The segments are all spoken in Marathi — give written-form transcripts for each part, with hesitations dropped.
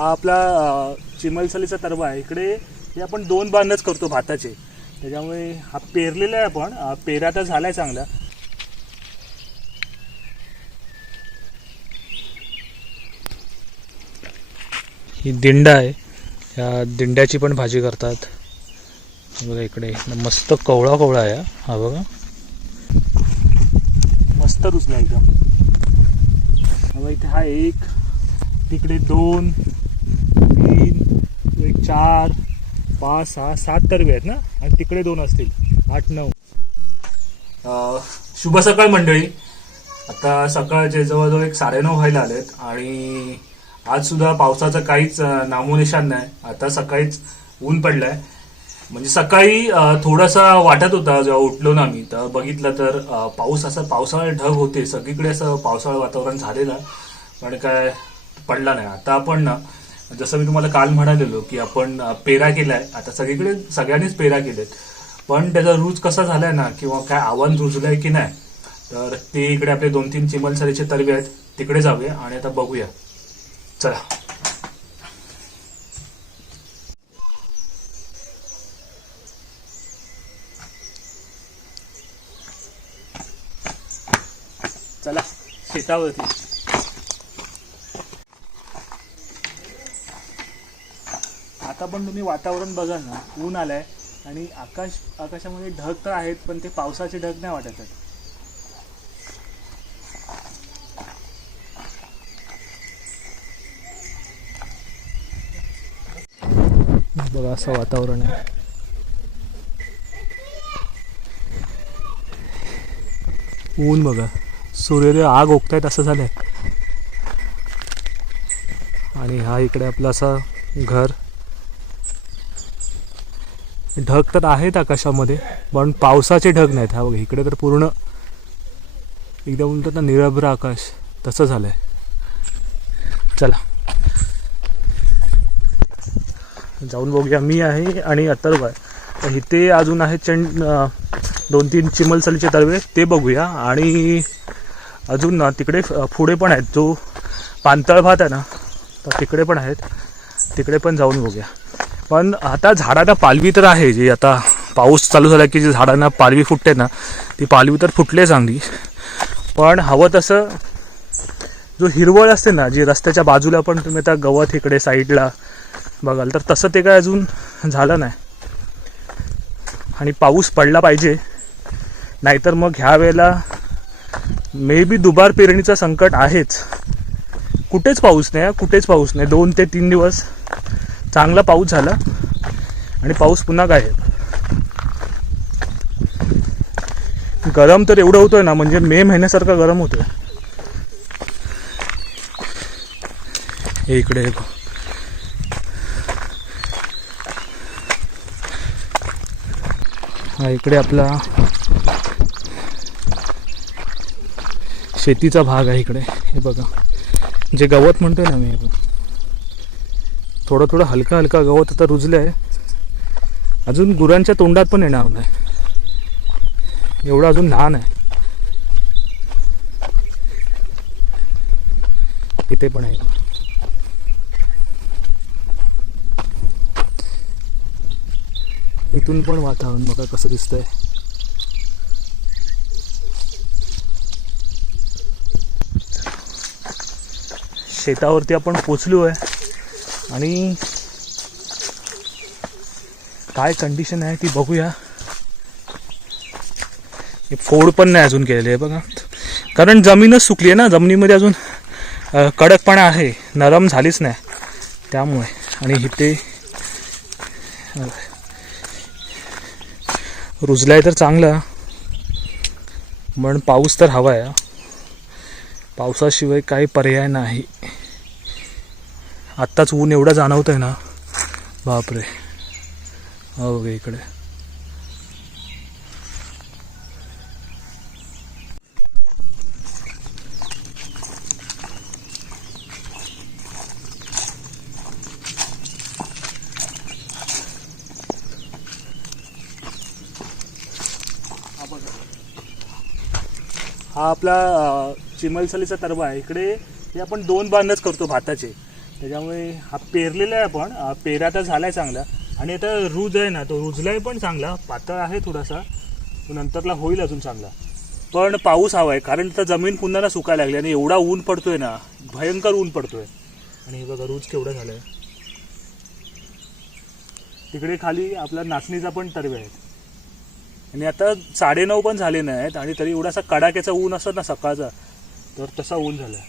हा आपला चिमलसलीचा तरवा आहे. इकडे हे आपण 2 बांधच करतो भाताचे, त्याच्यामुळे हा पेरलेला आहे आपण. पेरा तर झालाय चांगला. ही दिंडा आहे, या दिंड्याची पण भाजी करतात. बघा इकडे मस्त कवळा कवळा आहे हा बघा, मस्त रुचला एकदम. इथे हा 1, तिकडे 2, 3, 4, 5, 6, 7 तरवे आहेत ना, आणि तिकडे 2 असतील, 8, 9. शुभ सकाळ मंडळी. आता सकाळचे जवळजवळ 9:30 व्हायला आलेत आणि आज सुद्धा पावसाचं काहीच नामोनिशान नाही. आता सकाळीच ऊन पडलंय. म्हणजे सकाळी थोडासा वाटत होता, जेव्हा उठलो ना मी तर बघितलं तर पाऊस, असं पावसाळे ढग होते सगळीकडे, असं पावसाळं वातावरण झालेलं, पण काय पडला नाही. आता आपण ना, जसं मी तुम्हाला काल म्हणालेलो की आपण पेरा केलाय, आता सगळीकडे सगळ्यांनीच पेरा केलेत, पण त्याचा रूज कसा झालाय ना, किंवा काय आव्हान रुजलंय की नाही, तर ते इकडे आपले 2-3 चिमलसरीचे तरवे आहेत, तिकडे जाऊया आणि आता बघूया. चला. चला शेतावरती. आता पण तुम्ही वातावरण बघा ना, ऊन आलंय आणि आकाशामध्ये ढग तर आहेत, पण ते पावसाचे ढग नाही वाटत आहेत. बघा असं वातावरण आहे. ऊन बघा, सूर्योदय आग ओकतायत असं झालंय. आणि हा इकडे आपला असा घर. ढग तर आहेत आकाशामध्ये, पण पावसाचे ढग नाहीत. हा बघा इकडे तर पूर्ण एकदम म्हणतात ना निरभ्र आकाश, तसं झालंय. चला जाऊन बघूया. मी आहे आणि अथर्व आहे. तर इथे अजून आहेत 2-3 चिमलसलीचे तरवे, ते बघूया. आणि अजून ना तिकडे पुढे पण आहेत, जो पाणतळ भात आहे ना, तर तिकडे पण आहेत, तिकडे पण जाऊन बघूया. पण आता झाडांना पालवी तर आहे, जी आता पाऊस चालू झाला की जी झाडांना पालवी फुटते ना, ती पालवी तर फुटली चांगली. पण हवं तसं जो हिरवळ असते ना, जी रस्त्याच्या बाजूला पण तुम्ही आता गवत इकडे साईडला बघाल, तर तसं ते काय अजून झालं नाही. आणि पाऊस पडला पाहिजे, नाहीतर मग ह्या वेळेला मे बी दुबार पेरणीचं संकट आहेच. कुठेच पाऊस नाही, कुठेच पाऊस नाही. 2 ते 3 दिवस चांगला पाऊस झाला आणि पाऊस पुन्हा गायब. गरम तर एवढं होतोय ना, म्हणजे मे महिन्यासारखा गरम होतोय. हे इकडे हा इकडे आपला शेतीचा भाग आहे. इकडे हे बघा, जे गवत म्हणतोय ना मी, थोडं थोडं हलका हलका गवत आता रुजलं आहे. अजून गुरांच्या तोंडात पण येणार नाही, एवढं अजून लहान आहे. इथे पण आहे. इथून पण वातावरण बघा कसं दिसतंय. शेतावरती आपण पोचलो आहे आणि काय कंडिशन आहे ती बघूया. हे फोड पण नाही अजून केलेले आहे बघा, कारण जमीनच सुकली आहे ना, जमिनीमध्ये अजून कडकपणा आहे, नरम झालीच नाही त्यामुळे. आणि इथे रुजलाय तर चांगला, पण पाऊस तर हवा आहे. पावसाशिवाय काही पर्याय नाही. आत्ताच ऊन एवढा जाणवतंय ना, बापरे. हो बघा इकडे हा आपला चिमलसलीचा तरवा आहे. इकडे हे आपण 2 बांधच करतो भाताचे, त्याच्यामुळे हा पेरलेला आहे आपण, पेरा तर झालाय चांगला. आणि आता रूज आहे ना, तो रुजलाय पण चांगला, पातळ आहे थोडासा, तो नंतरला होईल अजून चांगला. पण पाऊस हवा आहे, कारण आता जमीन पुन्हा सुकायला लागली आणि एवढा ऊन पडतोय ना, भयंकर ऊन पडतोय. आणि हे बघा रूज केवढं झालंय. तिकडे खाली आपला नाचणीचा पण तरवे आहेत आणि आता 9:30 पण झाले नाहीत आणि तरी एवढासा कडाक्याचा ऊन असत ना सकाळचा, तर तसा ऊन झालाय.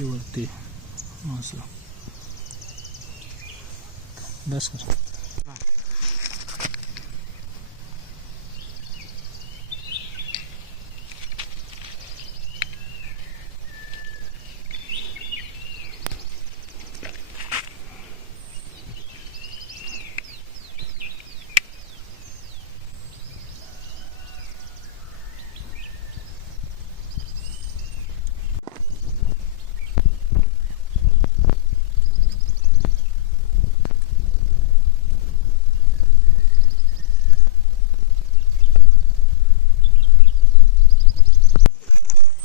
वरती असं बस कर.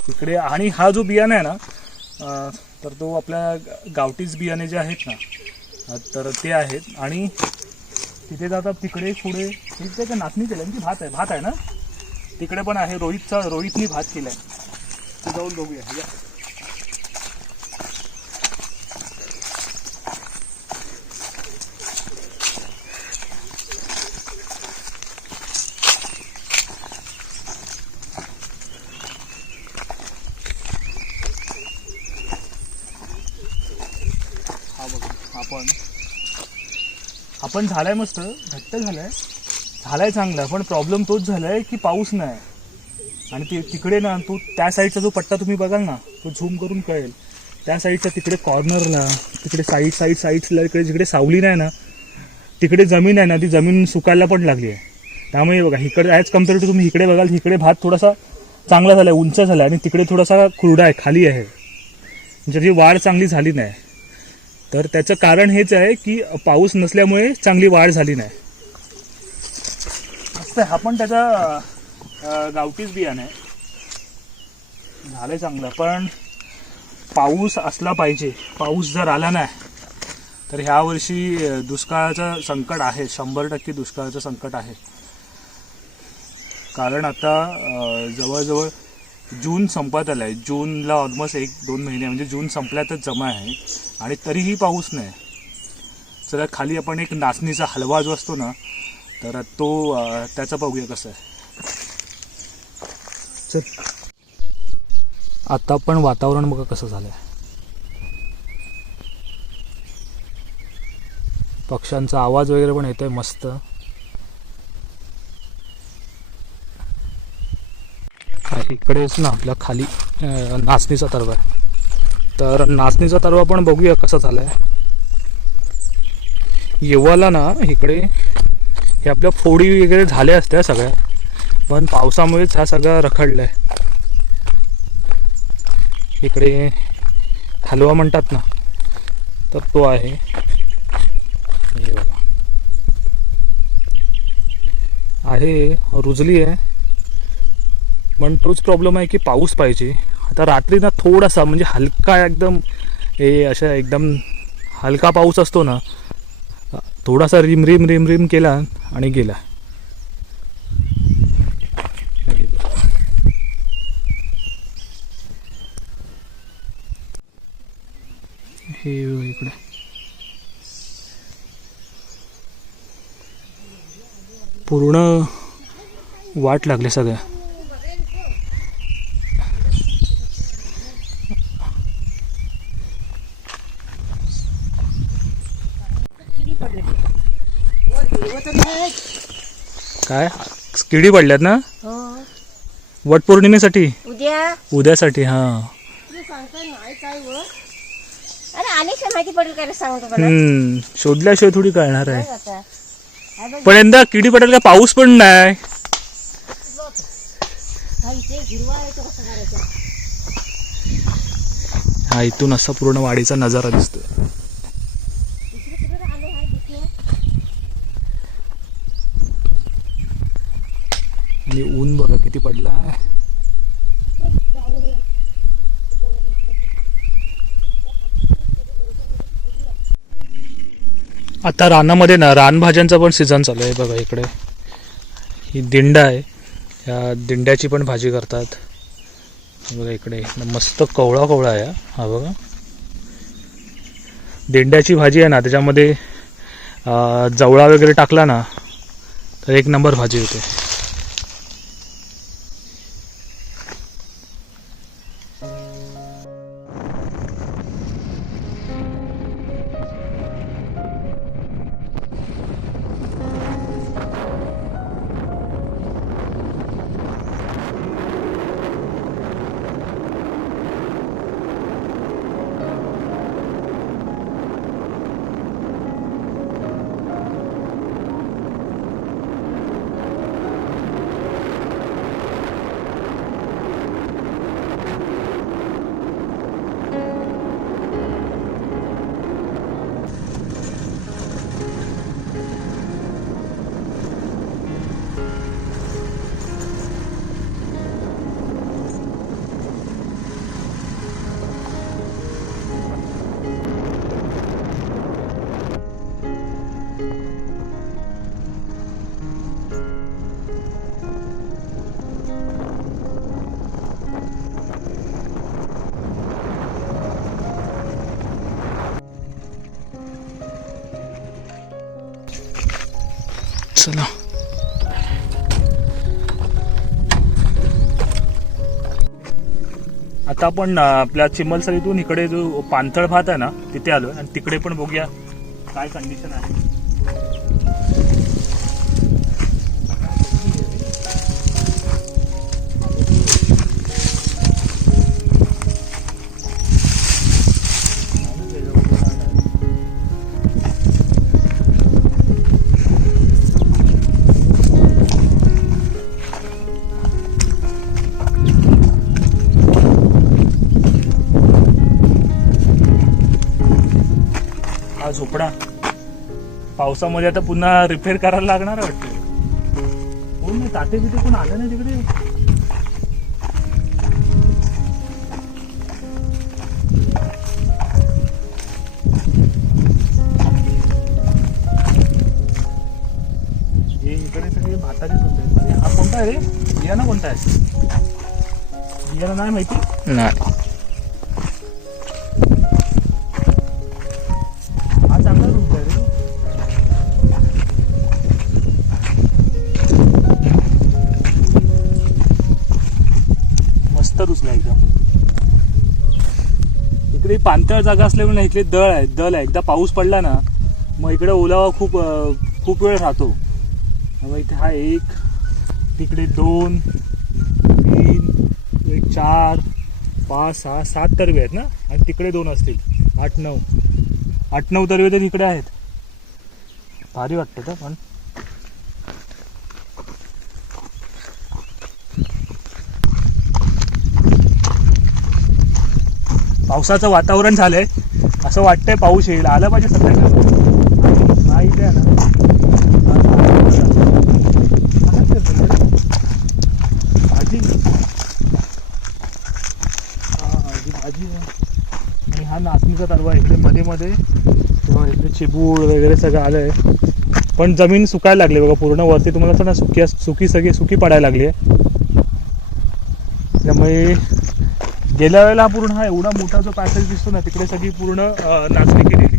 इकडे आणि हा जो बियाणा आहे ना, तर तो आपल्या गावठीच बियाणे जे आहेत ना, तर ते आहेत. आणि तिथे जातात तिकडे पुढे तिथे नाचणी केलं की भात आहे ना, तिकडे पण आहे. रोहितनी भात केलाय, ते जाऊन बघूया. आपण झालाय मस्त घट्ट झालाय चांगला. पण प्रॉब्लेम तोच झालाय की पाऊस नाही. आणि तिकडे ना, तो त्या साईडचा जो पट्टा तुम्ही बघाल ना, तो झूम करून कळेल. त्या साईडच्या तिकडे कॉर्नरला, तिकडे साईड्सला इकडे जिकडे सावली नाही ना, तिकडे जमीन आहे ना, ती जमीन सुकायला पण लागली आहे. त्यामुळे बघा इकडे ॲज कम्पेअर टू तुम्ही इकडे बघाल, इकडे भात थोडासा चांगला झाला आहे, उंच झाला आहे. आणि तिकडे थोडासा खुरडा आहे, खाली आहे, ज्याची वाढ चांगली झाली नाही. तर त्याचं कारण हेच आहे की पाऊस नसल्यामुळे चांगली वाढ झाली नाही. असं हा पण त्याचा गावठीच बियाणं आहे, झालंय चांगलं. पण पाऊस असला पाहिजे. पाऊस जर आला नाही तर ह्या वर्षी दुष्काळाचं संकट आहे, 100% दुष्काळाचं संकट आहे. कारण आता जवळजवळ जून संपत आला आहे. जूनला ऑलमोस्ट 1-2 महिने, म्हणजे जून संपल्यातच जमा आहे आणि तरीही पाऊस नाही. जरा खाली आपण एक नाचणीचा हलवा जो असतो ना, तर तो त्याचं बघूया कसं आहे. चल आता पण वातावरण बघा कसं झालं आहे. पक्ष्यांचा आवाज वगैरे पण येतोय मस्त. इकडेच ना आपल्या खाली नाचणीचा तरवा आहे. तर नाचणीचा तरवा पण बघूया कसा झालाय. येवाला ना इकडे हे आपल्या फोडी वगैरे झाल्या असत्या सगळ्या, पण पावसामुळेच हा सगळा रखडलाय. इकडे हलवा म्हणतात ना, तर तो आहे. रुजली आहे. पण तोच प्रॉब्लेम आहे की पाऊस पाहिजे. आता रात्री ना थोडासा म्हणजे हलका एकदम अशा एकदम हलका पाऊस असतो ना, थोडासा रिम रिम रिम रिम केला आणि गेला. हे इकडे पूर्ण वाट लागले सगळ्या. काय किडी पडल्यात ना वट पौर्णिमेसाठी, उद्यासाठी. हा शोधल्याशिवाय थोडी कळणार आहे. पण यंदा किडी पडेल का, पाऊस पण नाही. हा इथून असा पूर्ण वाडीचा नजारा दिसतोय. आणि ऊन बघा किती पडला आहे. आता रानामध्ये ना रानभाज्यांचा पण सीझन चालू आहे बघा. इकडे ही दिंड आहे, या दिंड्याची पण भाजी करतात बघा. इकडे मस्त कवळा कवळा आहे हा बघा. दिंड्याची भाजी आहे ना, त्याच्यामध्ये जवळा वगैरे टाकला ना तर एक नंबर भाजी होते. चला आता आपण आपल्या चिमलसरीतून इकडे जो पाणथळ भात आहे ना तिथे आलोय आणि तिकडे पण बघूया काय कंडिशन आहे. हा झोपडा पावसामध्ये आता पुन्हा रिपेअर करायला लागणार वाटतं. हो नाही ताटे बिटे पण आलं नाही तिकडे. हे इकडे सगळे भाताचेच होते. अरे हा कोणता आहे रे? बियाणं कोणता आहे? बियाणं नाही माहिती नाही. एकदम इकडे पाणथळ जागा असल्यामुळे इथले दळ आहे. एकदा पाऊस पडला ना मग इकडे ओलावा खूप वेळ राहतो. मग इथे हा 1 तिकडे 2 3 4 5 6 7 तरवे आहेत ना आणि तिकडे 2 असतील. 8 9 तरवे तर इकडे आहेत. भारी वाटतं का पण. पावसाचं वातावरण झालंय, असं वाटतंय पाऊस येईल. आला पाहिजे सध्या नाही इथे ना. भाजी भाजी आणि हा नाचणीचा तरवा इकडे मध्ये मध्ये. तेव्हा इकडे चिबूड वगैरे सगळं आलंय. पण जमीन सुकायला लागली बघा पूर्ण. वरती तुम्हाला ना सुकी पडायला लागली आहे. त्यामुळे गेल्या वेळेला पूर्ण हा एवढा मोठा जो पॅसेज दिसतो ना तिकडे सगळी पूर्ण नाचणी केलेली.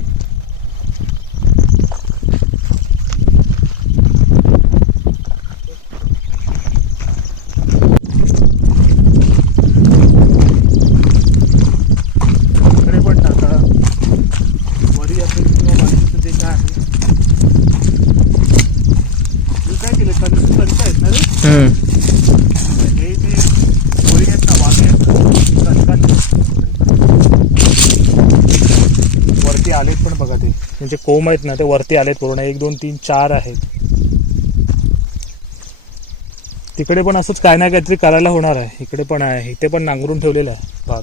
इकडे पण टाका वरी असेल किंवा बाकीचं जे काय आहे हे काय केलं कणसं आहेत ना रे. हे ते वरी आहेत ना वाटे वरती आलेत. पण बघा ते म्हणजे कोंब आहेत ना ते वरती आलेत पूर्ण. 1 2 3 4 आहेत. तिकडे पण असंच काय ना काहीतरी करायला होणार आहे. इकडे पण आहे. इथे पण नांगरून ठेवलेला आहे भाग.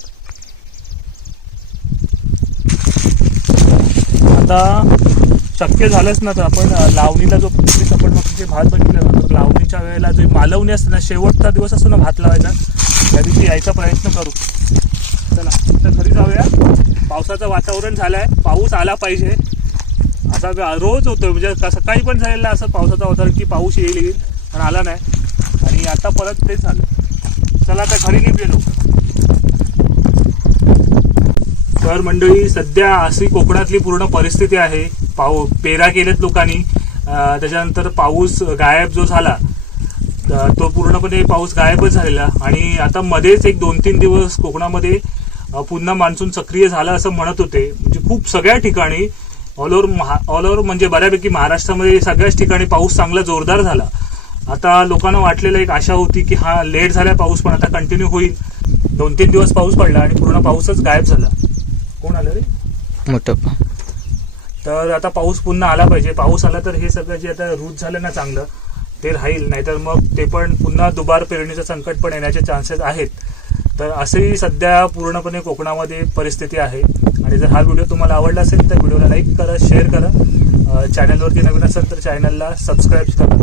आता शक्य झालंच ना तर आपण लावणीला जो प्रत्येक आपण मग जे भात बनवले ना तर लावणीच्या वेळेला जो मालवणी असते ना शेवटचा दिवस असतो ना भात लावायचा त्या दिवशी यायचा प्रयत्न करू. चला तर घरी जाऊया. पावसाचं वातावरण झालंय, पाऊस आला पाहिजे असा रोज होतो म्हणजे सकाळी पण झालेला असं पावसाचं वातावरण की पाऊस येईल पण आला नाही आणि आता परत तेच झालं. चला आता घरी निघेलो. तर मंडळी सध्या अशी कोकणातली पूर्ण परिस्थिती आहे. पेरा केलेत लोकांनी, त्याच्यानंतर पाऊस गायब जो झाला तो पूर्णपणे पाऊस गायबच झालेला आणि आता मध्येच एक 2-3 दिवस कोकणामध्ये पुन्हा मान्सून सक्रिय झाला असं म्हणत होते. म्हणजे खूप सगळ्या ठिकाणी ऑल ओव्हर म्हणजे बऱ्यापैकी महाराष्ट्रामध्ये सगळ्याच ठिकाणी पाऊस चांगला जोरदार झाला. आता लोकांना वाटलेलं एक आशा होती की हा लेट झाला पाऊस पण आता कंटिन्यू होईल. 2-3 दिवस पाऊस पडला आणि पूर्ण पाऊसच गायब झाला. कोण आलं रे मोठं? तर आता पाऊस पुन्हा आला पाहिजे. पाऊस आला तर हे सगळं जे आता रूट झालं ना चांगलं ते राहील, नाहीतर मग ते पण पुन्हा दुबार पेरणीचं संकट पण येण्याचे चान्सेस आहेत. तर अशी सध्या पूर्णपणे कोकणामध्ये परिस्थिती आहे. आणि जर हा व्हिडिओ तुम्हाला आवडला असेल तर व्हिडिओला लाईक करा, शेअर करा. चॅनलवरती नवीन असेल तर चॅनलला सबस्क्राईब करा.